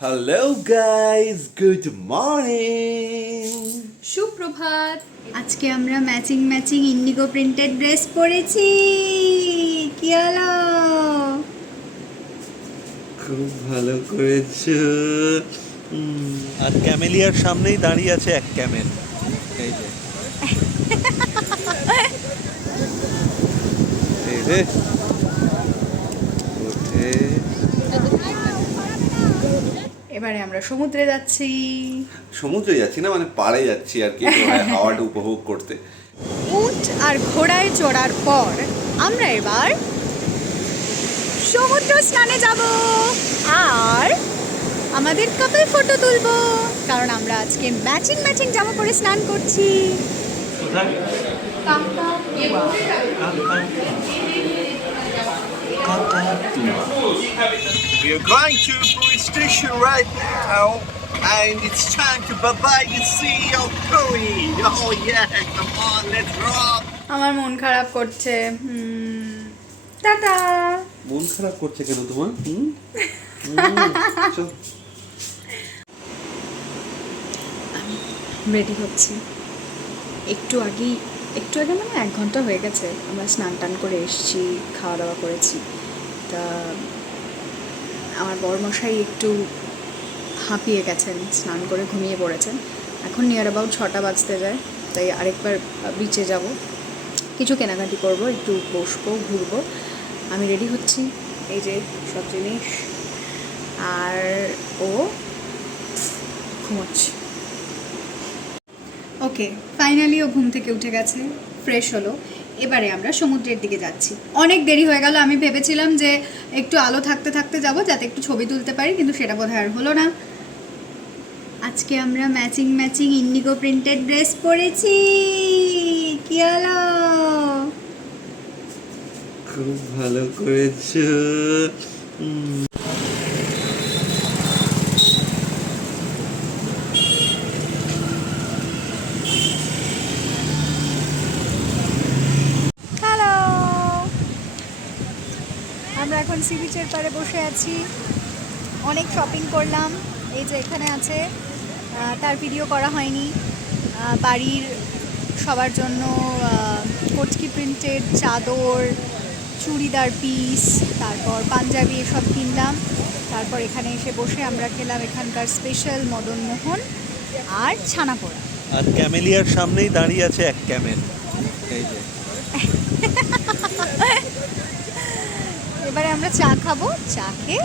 Hello guys good morning সুপ্রভাত। আজকে আমরা matching matching indigo printed dress পরেছি। কি হলো? খুব ভালো করেছ। উম, আর ক্যামেলিয়ার সামনেই দাঁড়িয়ে আছে এক ক্যামেল। এই যে। এই এবারে আমরা সমুদ্রে যাচ্ছি। সমুদ্রে যাচ্ছি না মানে পাড়ে যাচ্ছি আর কি হাওয়াটা উপভোগ করতে। উট আর ঘোড়ায় চড়ার পর আমরা এবার সমুদ্র স্নানে যাব। আর আমাদের কাপল ফটো তুলবো কারণ আমরা আজকে ম্যাচিং ম্যাচিং জামা পরে স্নান করছি। We are going to Bui Station right now, and it's time to bye-bye the Sea of Koi. Oh yeah, come on, let's rock! আমার মন খারাপ করছে হুম, টাটা মন খারাপ করছে কেন তোমার চল। রেডি হচ্ছি একটু আগেই একটু আগে মানে এক ঘণ্টা হয়ে গেছে, আমরা স্নান টান করে এসেছি খাওয়া দাওয়া করেছি। তা আমার বরমশাই একটু হাঁপিয়ে গেছেন, স্নান করে ঘুমিয়ে পড়েছেন। এখন নিয়ার অ্যাবাউট ছটা বাজতে যায়, তাই আরেকবার বিচে যাব। কিছু কেনাকাটি করব, একটু বসবো, ঘুরবো। আমি রেডি হচ্ছি। এই যে সব জিনিস। আর ও ঘুমোচ্ছে। ওকে। ফাইনালি ও ঘুম থেকে উঠে গেছে ফ্রেশ হলো। এবারে আমরা সমুদ্রের দিকে যাচ্ছি। অনেক দেরি হয়ে গেল, আমি ভেবেছিলাম যে একটু আলো থাকতে থাকতে যাব, যাতে একটু ছবি তুলতে পারি, কিন্তু সেটা বোধহয় আর হলো না। আজকে আমরা matching matching indigo printed dress পরেছি। কি হলো খুব ভালো করেছ উম, হ্যালো আমরা এখন সি বসে আছি। অনেক শপিং করলাম। এই যে এখানে আছে তার ভিডিও করা হয়নি। বাড়ির সবার জন্য কটকি প্রিন্টেড চাদর, চুড়িদার পিস তারপর পাঞ্জাবি এসব কিনলাম। তারপর এখানে এসে বসে আমরা খেলাম এখানকার স্পেশাল মদন মোহন আর ছানা পোড়া আর ক্যামেলিয়ার সামনেই দাঁড়িয়ে আছে এক ক্যামেল। এই যে। এবারে আমরা চা খাব চা খেয়ে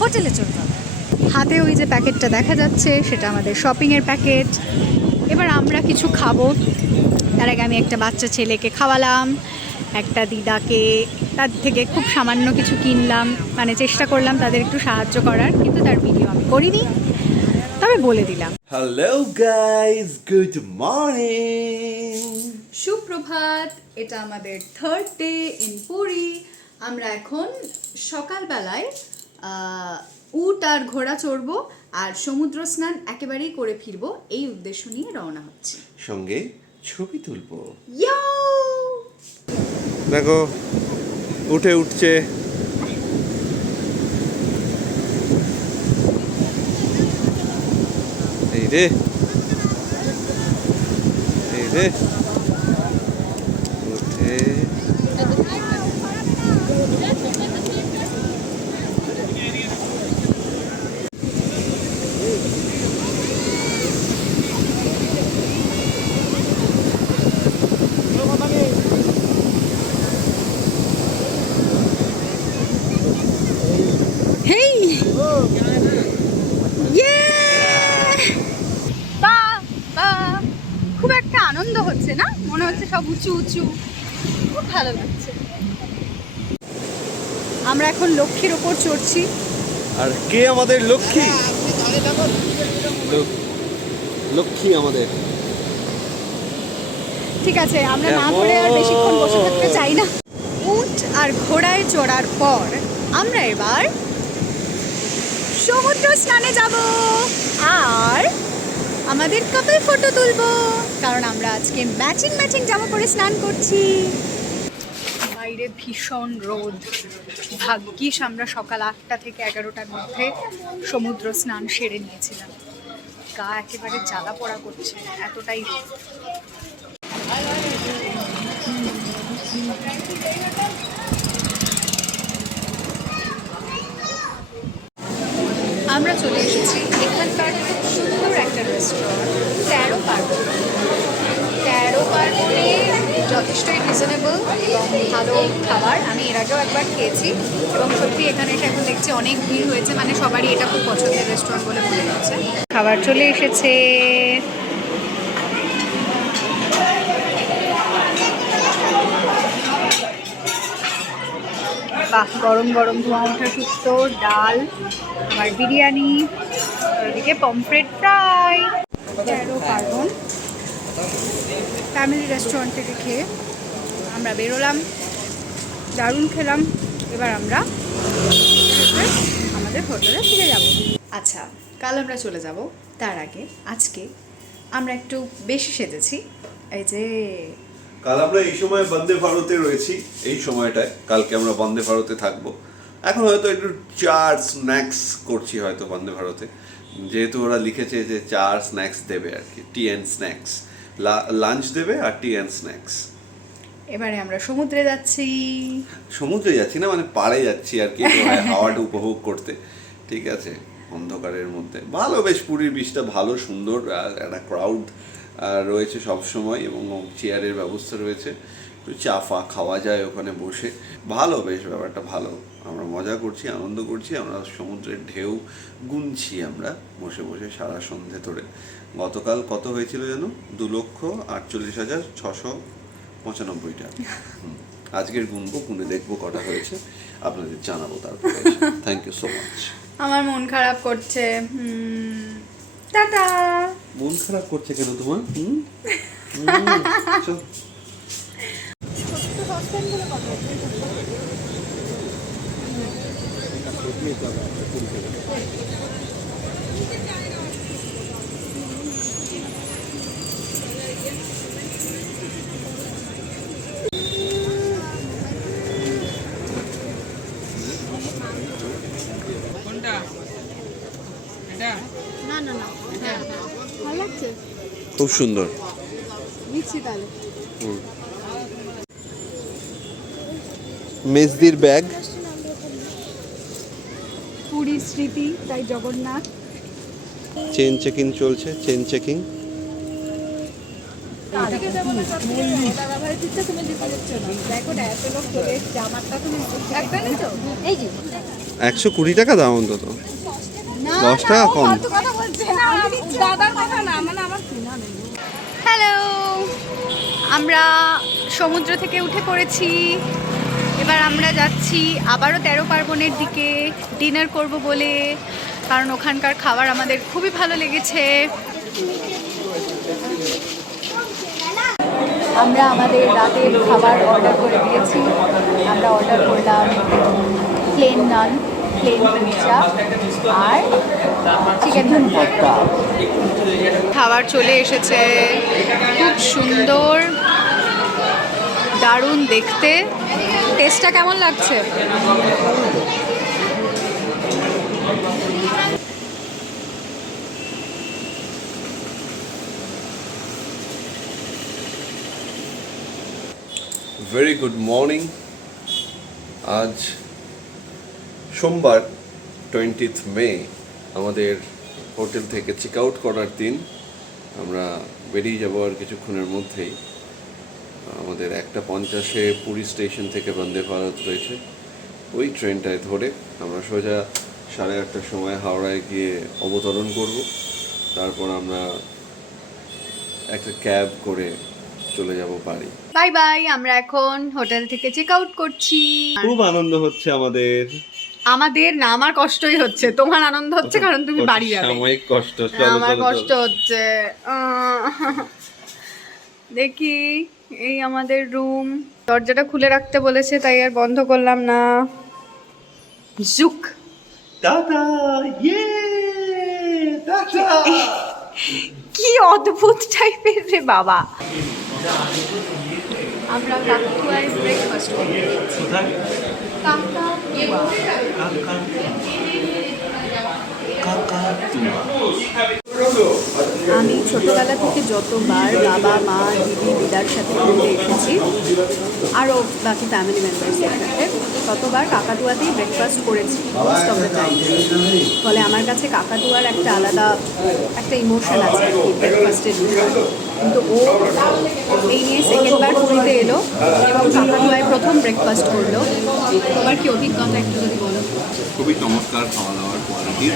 হোটেলে চলতে হবে হাতে ওই যে প্যাকেটটা দেখা যাচ্ছে সেটা আমাদের শপিংয়ের প্যাকেট। এবার আমরা কিছু খাব। তার আগে আমি একটা বাচ্চা ছেলেকে খাওয়ালাম একটা দিদাকে তার থেকে খুব সামান্য কিছু কিনলাম। মানে চেষ্টা করলাম তাদের একটু সাহায্য করার কিন্তু তার ভিডিও আমি করিনি। তবে বলে দিলাম। হ্যালো গাইস গুড মর্নিং সুপ্রভাত এটা আমাদের থার্ড ডে ইন পুরী আমরা এখন সকালবেলায় উট আর ঘোড়া চড়বো আর সমুদ্র স্নান একেবারেই করে ফিরবো এই উদ্দেশ্য নিয়ে রওনা হচ্ছে। সঙ্গে ছবি তুলবো। ইয়ো! দেখো উঠে উঠছে। এই রে। এই রে। উঠে হেই ইয়ে বা বা খুব একটা আনন্দ হচ্ছে না? মনে হচ্ছে সব উঁচু উঁচু। খুব ভালো লাগছে। আমরা এখন লক্ষ্মীর ওপর চড়ছি। আর কে আমাদের লক্ষ্মী? লক্ষ্মী আমাদের। ঠিক আছে আমরা না করে আর বেশিক্ষণ বসে থাকতে চাই না। উট আর ঘোড়ায় চড়ার পর আমরা এবার সমুদ্র স্নানে যাব। আর আমাদের কাপল ফটো তুলবো। কারণ আমরা আজকে ম্যাচিং ম্যাচিং জামা পরে স্নান করছি। বাইরে ভীষণ রোদ। ভাগ্যিস আমরা সকাল আটটা থেকে এগারোটার মধ্যে সমুদ্র স্নান সেরে নিয়েছিলাম। গা একেবারে জ্বালা পড়া করছে, এতটাই আমরা চলে এসেছি এখানকার সুন্দর একটা রেস্টুরেন্ট তেরো পার্বণ। তেরো পার্বণে যথেষ্টই রিজনেবল এবং ভালো খাবার। আমি এর আগেও একবার খেয়েছি এবং সত্যি এখানে এসে এখন দেখছি অনেক ভিড় হয়েছে মানে সবারই এটা খুব পছন্দের রেস্টুরেন্ট বলে মনে হচ্ছে। খাবার চলে এসেছে। বাহ, গরম গরম ধোঁয়া ওঠা শুক্তো ডাল, আবার বিরিয়ানি। ওদিকে পমফ্রেট ফ্রাই তেরো পার্বণ ফ্যামিলি রেস্টুরেন্ট থেকে খেয়ে আমরা বেরোলাম দারুণ খেলাম। এবার আমরা আমাদের হোটেলে ফিরে যাব। আচ্ছা কাল আমরা চলে যাব। তার আগে আজকে আমরা একটু বেশি সেজেছি। এই যে কাল আমরা এই সময় বন্দে ভারতে রয়েছি এই সময়টায়। কালকে আমরা বন্দে ভারতে থাকব। এখন হয়তো একটু চার স্ন্যাক্স করছি হয়তো বন্দে ভারতে। যেহেতু ওরা লিখেছে যে চার স্ন্যাক্স দেবে আর কি টি অ্যান্ড স্ন্যাক্স লাঞ্চ দেবে আর টি অ্যান্ড স্ন্যাক্স এবারে আমরা সমুদ্রে যাচ্ছি। সমুদ্রে যাচ্ছি না মানে পাড়ে যাচ্ছি আর কি হাওয়াটা উপভোগ করতে। ঠিক আছে অন্ধকারের মধ্যে। ভালো বেশ পুরীর বীজটা ভালো সুন্দর একটা ক্রাউড রয়েছে সব সময় এবং চেয়ারের ব্যবস্থা রয়েছে। একটু চা ফা খাওয়া যায় ওখানে বসে। ভালো বেশ ব্যাপারটা ভালো। আমরা মজা করছি আনন্দ করছি আমরা সমুদ্রের ঢেউ গুনছি আমরা বসে বসে সারা সন্ধে ধরে। গতকাল কত হয়েছিল যেন? দু লক্ষ আটচল্লিশ হাজার ছশো পঁচানব্বইটা। আজকের গুনবো গুনে দেখব কটা হয়েছে আপনাদের জানাব তারপরে থ্যাংক ইউ সো মাচ আমার মন খারাপ করছে টাটা। মন খারাপ করছে কেন তোমার? হুম? হুম। কোনটা? এটা? না না না। ভালো লাগছে? খুব সুন্দর। নিচ্ছি তাহলে মেজদির ব্যাগ। স্মৃতি তাই জগন্নাথ। চেন চেকিং চলছে চেন চেকিং। একশো কুড়ি টাকা দাম অন্তত। দশ টাকা কম। না মানে আমার কিনা নেই। হ্যালো আমরা সমুদ্র থেকে উঠে পড়েছি। এবার আমরা যাচ্ছি আবারও তেরো পার্বণের দিকে। ডিনার করব বলে, কারণ ওখানকার খাবার আমাদের খুবই ভালো লেগেছে। আমরা আমাদের রাতের খাবার অর্ডার করে দিয়েছি। আমরা অর্ডার করলাম প্লেন নান প্লেন পিৎজা আর চিকেন খাবার চলে এসেছে। খুব সুন্দর, দারুণ দেখতে। টেস্টটা কেমন লাগছে? ভেরি গুড মর্নিং আজ সোমবার টোয়েন্টিথ মে আমাদের হোটেল থেকে চেক আউট করার দিন। আমরা বেরিয়ে যাব আর কিছুক্ষণের মধ্যেই। আমাদের একটা পঞ্চাশে পুরী স্টেশন থেকে বন্দে ভারত রয়েছে। ওই ট্রেনটায় ধরে আমরা সোজা সাড়ে আটটার সময় হাওড়ায় গিয়ে অবতরণ করব। তারপর আমরা একটা ক্যাব করে চলে যাব বাড়ি। বাই বাই আমরা এখন হোটেল থেকে চেক আউট করছি। খুব আনন্দ হচ্ছে আমাদের। আমাদের না আমার কষ্টই হচ্ছে তোমার আনন্দ হচ্ছে কারণ তুমি বাড়ি যাবে। সাময়িক কষ্ট আমার কষ্ট হচ্ছে। দেখি। এই আমাদের রুম দরজাটা খুলে রাখতে বলেছে তাই আর বন্ধ করলাম না। জুক। টাটা ইয়ে টাটা। কি অদ্ভুত টাইপের রে বাবা। আমরা কাকুয়ায় ব্রেকফাস্ট করি কাকা কাকাতুয়া আমি ছোটবেলা থেকে যতবার বাবা, মা, দিদি, দিদার সাথে ঘুরতে এসেছি, আরও বাকি ফ্যামিলি মেম্বার্সদের সাথে, ততবার কাকাতুয়াতেই ব্রেকফাস্ট করেছি মোস্ট অফ দ্য টাইম ফলে আমার কাছে কাকাতুয়ার একটা আলাদা একটা ইমোশন আছে আর কি ব্রেকফাস্টের কিন্তু ও এই নিয়ে সেকেন্ডবার পুরীতে এলো এবং কাকাতুয়ায় প্রথম ব্রেকফাস্ট করল। তোমার কি অভিজ্ঞতা একটু যদি বলো? খুবই চমৎকার খাওয়া দাওয়ার কোয়ালিটির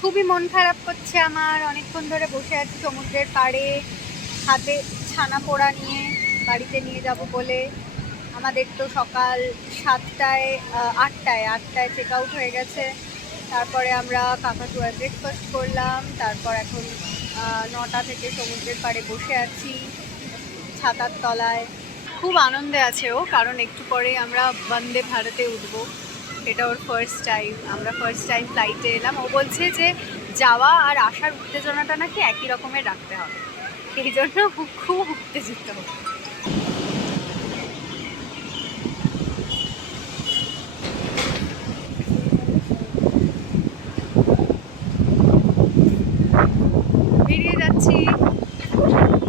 খুবই মন খারাপ করছে আমার। অনেকক্ষণ ধরে বসে আছি সমুদ্রের পাড়ে। হাতে ছানা পোড়া নিয়ে বাড়িতে নিয়ে যাব বলে। আমাদের তো সকাল সাতটায় আটটায় আটটায় চেক আউট হয়ে গেছে। তারপরে আমরা কাকাতুয়ায় ব্রেকফাস্ট করলাম। তারপর এখন নটা থেকে সমুদ্রের পাড়ে বসে আছি। ছাতার তলায়। খুব আনন্দে আছে ও, কারণ একটু পরে আমরা বন্দে ভারতে উঠবো। এটা ওর ফার্স্ট টাইম আমরা ফার্স্ট টাইম ফ্লাইটে এলাম। ও বলছে যে যাওয়া আর আসার উত্তেজনাটা নাকি একই রকমের রাখতে হবে। এই জন্য খুব উত্তেজিত।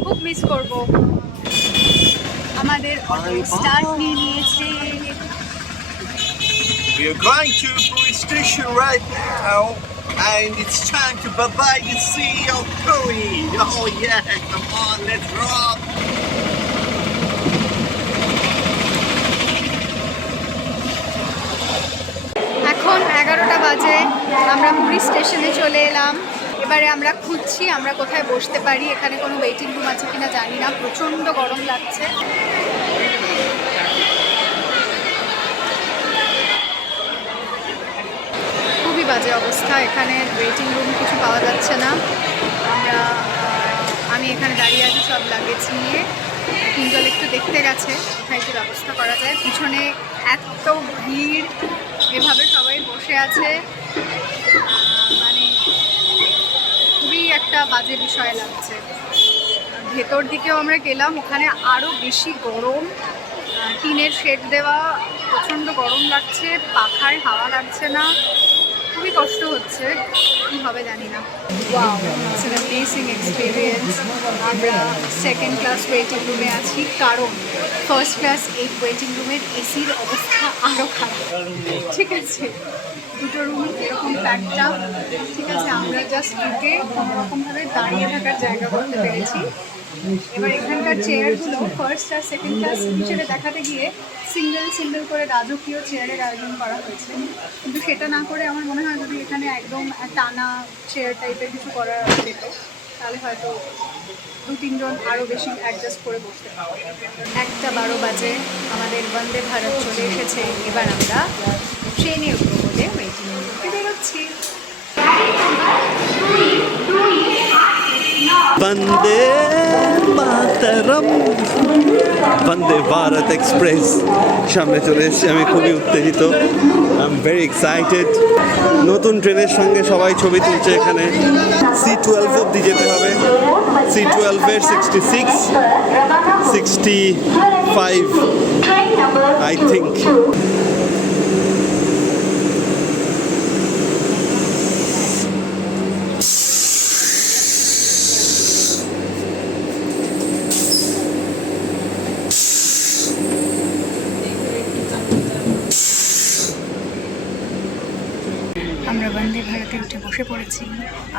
খুব মিস করব। আমাদের অটো স্টার্ট নিয়ে নিয়েছে We are going to Bui Station right now, and it's time to bye-bye the Sea of. Oh yeah, come on, let's rock! এখন এগারোটা বাজে আমরা পুরী স্টেশনে চলে এলাম এবারে আমরা খুঁজছি, আমরা কোথায় বসতে পারি, এখানে কোনো ওয়েটিং রুম আছে কিনা জানি না, প্রচণ্ড গরম লাগছে। খুবই বাজে অবস্থা, এখানে ওয়েটিং রুম কিছু পাওয়া যাচ্ছে না। আমরা আমি এখানে দাঁড়িয়ে আছি সব লাগেজ নিয়ে। কিঞ্জল একটু দেখতে গেছে, কোথায় কি ব্যবস্থা করা যায়। পিছনে এত ভিড়, এভাবে সবাই বসে আছে। খুবই একটা বাজে বিষয় লাগছে। ভেতর দিকেও আমরা গেলাম, ওখানে আরও বেশি গরম। টিনের শেড দেওয়া প্রচণ্ড গরম লাগছে, পাখায় হাওয়া লাগছে না। খুবই কষ্ট হচ্ছে, কী হবে জানি না। এক্সপিরিয়েন্স আমরা সেকেন্ড ক্লাস ওয়েটিং রুমে আছি, কারণ ফার্স্ট ক্লাস এই ওয়েটিং রুমের এসির অবস্থা আরও খারাপ। ঠিক আছে? দুটো রুম এরকম প্যাকটা ঠিক আছে, আমরা জাস্ট ঢুকে কোনোরকমভাবে দাঁড়িয়ে থাকার জায়গা করতে পেরেছি। এবার এখানকার চেয়ারগুলো ফার্স্ট আর সেকেন্ড ক্লাস হিসেবে দেখাতে গিয়ে সিঙ্গেল সিঙ্গেল করে রাজকীয় চেয়ারের আয়োজন করা হয়েছে। কিন্তু সেটা না করে আমার মনে হয় যদি এখানে একদম টানা চেয়ার টাইপের কিছু করা যেত। তাহলে হয়তো দু তিনজন আরও বেশি অ্যাডজাস্ট করে বসতে পারব একটা বারো বাজে, আমাদের বন্দে ভারত চলে এসেছে। এবার আমরা ট্রেনে উঠবো। ওয়েটিং রুমে বেরোচ্ছি বন্দে মাতরম বন্দে ভারত এক্সপ্রেস সামনে চলে এসেছি আমি খুবই উত্তেজিত। আই এম ভেরি এক্সাইটেড নতুন ট্রেনের সঙ্গে সবাই ছবি তুলছে এখানে। সি টুয়েলভ অব্দি যেতে হবে। সি টুয়েলভের sixty six sixty five I think আমরা বন্দে ভারতে উঠে বসে পড়েছি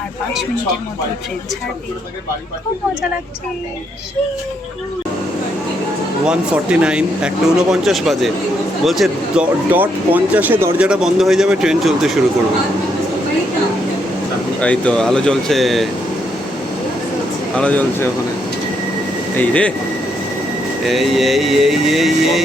আর পাঁচ মিনিটের মধ্যে ট্রেন ছাড়বে। খুব মজা লাগছে। ওয়ান ফর্টি নাইন একটা উনপঞ্চাশ বাজে। বলছে ডট পঞ্চাশে দরজাটা বন্ধ হয়ে যাবে ট্রেন চলতে শুরু করবে। এই তো আলো জ্বলছে। আলো জ্বলছে ওখানে। এই রে। এই এই এই এই এই।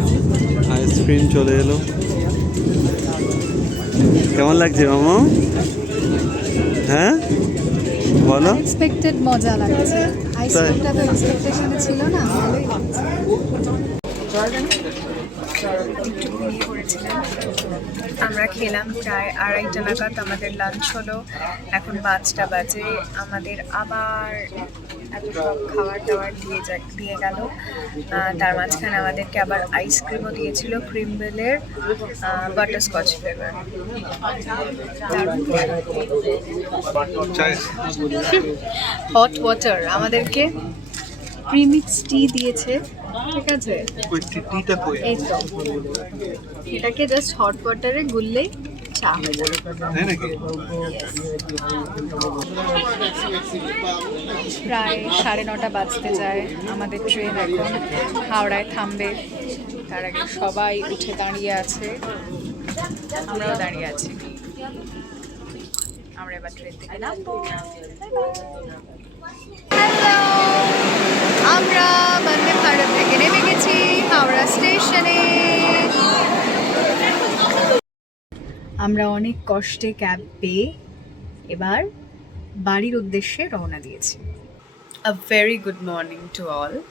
আইসক্রিম চলে এলো। কেমন লাগছে মামা? হ্যাঁ? বলো। এক্সপেক্টেড মজা লাগছে। আইসক্রিমটা তো এক্সপেকটেশনে ছিল না ভালোই আমরা খেলাম প্রায় আড়াইটা নাগাদ আমাদের লাঞ্চ হলো। এখন পাঁচটা বাজে। আমাদের আবার এত সব খাবার দাবার দিয়ে যা দিয়ে গেল। তার মাঝখানে আমাদেরকে আবার আইসক্রিমও দিয়েছিল ক্রিম বেলের বাটারস্কচ ফ্লেভার হট ওয়াটার আমাদেরকে প্রিমিক্স টি দিয়েছে ঠিক আছে? এই তো। এটাকে জাস্ট হট ওয়াটারে গুললেই যাবে প্রায় সাড়ে নটা বাজতে যায় আমাদের ট্রেন এখন। হাওড়ায় থামবে। তার আগে সবাই উঠে দাঁড়িয়ে আছে। আমরাও দাঁড়িয়ে আছি। আমরা এবার ট্রেন থেকে নামবো। আমরা বন্দে ভারত থেকে নেমে গেছি হাওড়া স্টেশনে। আমরা অনেক কষ্টে ক্যাব পেয়ে এবার বাড়ির উদ্দেশ্যে রওনা দিয়েছি। A very good morning to all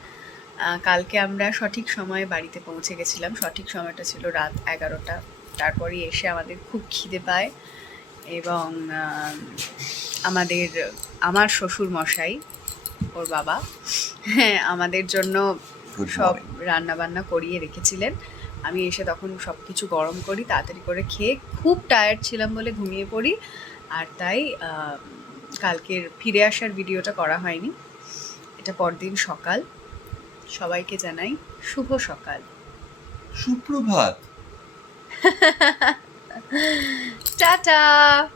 কালকে আমরা সঠিক সময়ে বাড়িতে পৌঁছে গেছিলাম। সঠিক সময়টা ছিল রাত এগারোটা। তারপরে এসে আমাদের খুব খিদে পায় এবং আমাদের আমার শ্বশুর মশাই ওর বাবা হ্যাঁ আমাদের জন্য সব morning. রান্না বান্না করিয়ে রেখেছিলেন। আমি এসে তখন সব কিছু গরম করি তাড়াতাড়ি করে খেয়ে খুব টায়ার্ড ছিলাম বলে ঘুমিয়ে পড়ি। আর তাই কালকের ফিরে আসার ভিডিওটা করা হয়নি। এটা পরদিন সকাল। সবাইকে জানাই শুভ সকাল। সুপ্রভাত। টাটা!